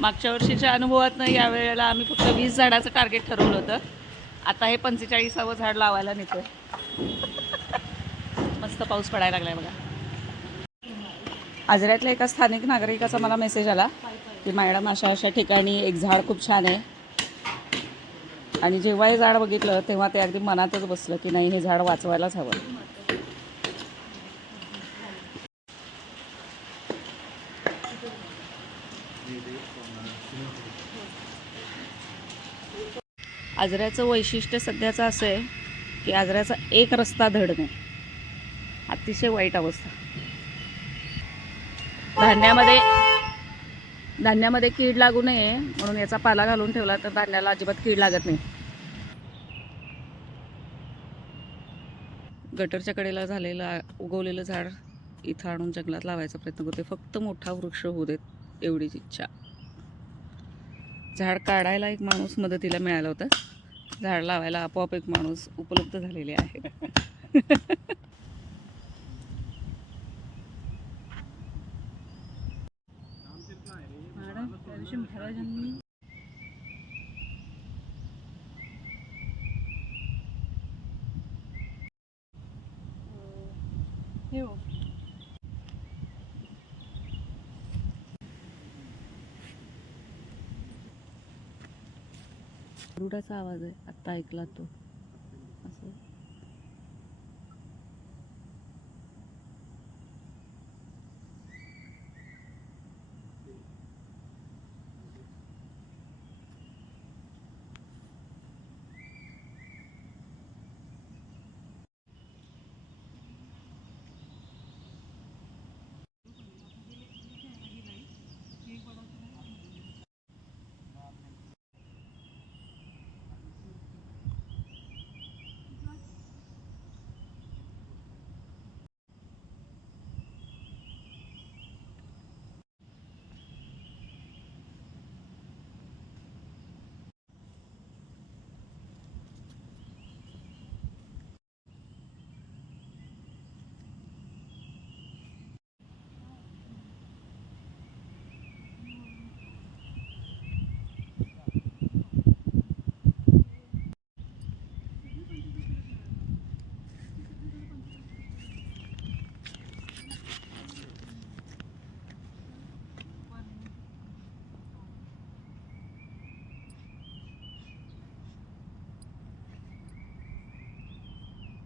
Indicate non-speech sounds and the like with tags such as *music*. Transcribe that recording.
मागच्या वर्षीच्या अनुभवातनं यावेळेला आम्ही फक्त वीस झाडाचं टार्गेट ठरवलं होतं. आता हे पंचेचाळीसावं झाड लावायला नेतोय *laughs* मस्त पाऊस पडायला लागलाय बघा. आजऱ्यातल्या एका स्थानिक नागरिकाचा मला मेसेज आला की मॅडम अशा अशा ठिकाणी एक झाड खूप छान आहे. आणि जेव्हा हे झाड बघितलं तेव्हा ते अगदी मनातच बसलं की नाही हे झाड वाचवायलाच हवं. आजऱ्याचं वैशिष्ट्य सध्याचं असं आहे की आजऱ्याचा एक रस्ता धड नाही. अतिशय वाईट अवस्था. धान्यामध्ये धान्यामध्ये कीड लागू नये म्हणून याचा पाला घालून ठेवला तर धान्याला अजिबात कीड लागत नाही. गटरच्या कडेला झालेलं उगवलेलं झाड इथं आणून जंगलात लावायचा प्रयत्न करते फक्त मोठा वृक्ष होऊ देत. एवढीच इच्छा. झाड काढायला एक माणूस मदतीला मिळाला होता. झाड लावायला आपोआप एक माणूस उपलब्ध झालेले आहे हो. गरुडाचा आवाज आहे. आत्ता ऐकला तो.